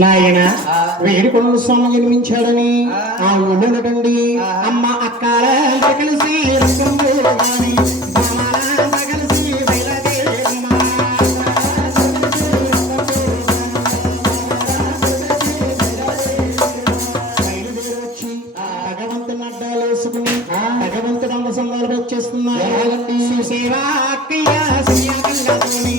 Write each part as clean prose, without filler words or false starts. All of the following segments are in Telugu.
నాయన వేడుకొండ స్వామి జన్మించాడని ఆ ఊళ్ళోనండి అమ్మ అక్కాల కలిసి కలిసి వచ్చి భగవంతుని అడ్డాలు వేసుకుని భగవంతుడు అమ్మ సందాలు వచ్చేస్తున్నారు చూసేవా అక్కయ్య శ్రీయాకల్లాతోని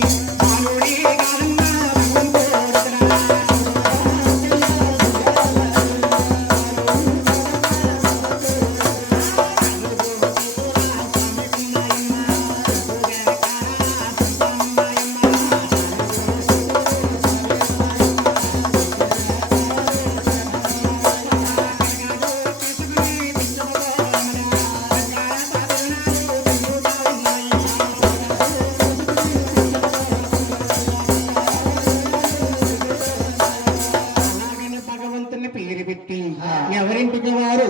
ఎవరింటికి వారు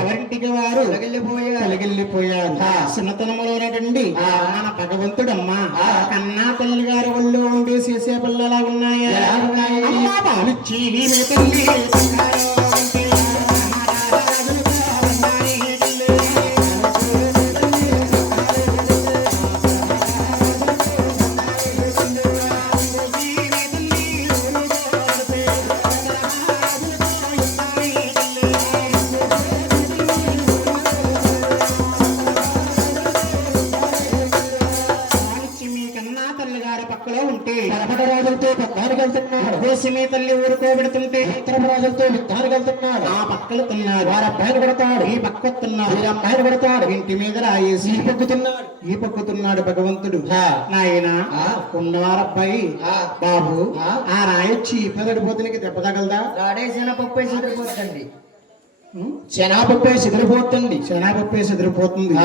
ఎవరింటికి వారు తొలగిల్లిపోయారు చిన్నతనంలోనటండి మన భగవంతుడమ్మా కన్నా తల్లి గారి ఒళ్ళు ఉండి చేసే పిల్లలా ఉన్నాయా పాలిచ్చి తల్లి కోసమే తల్లి ఊరుకోబెడుతుంటే రాజులతో యుద్ధానికి వెళ్తున్నాడు ఆ పక్కలు తిన్నాడు వారి అబ్బాయిని కొడతాడు ఈ పక్కతున్నాడు వీరి అబ్బాయిని కొడతాడు ఇంటి మీద రాయేసి ఈ పక్కుతున్నాడు భగవంతుడు నాయన ఉన్నవారబ్బాయి బాబు ఆ రాయొచ్చి పెదడిపోతునికి దెబ్బ తగలదా శనపప్పు చెదిరిపోతుంది శనాపప్పే చెదిరిపోతుంది శనాపప్పే చెదిరిపోతుంది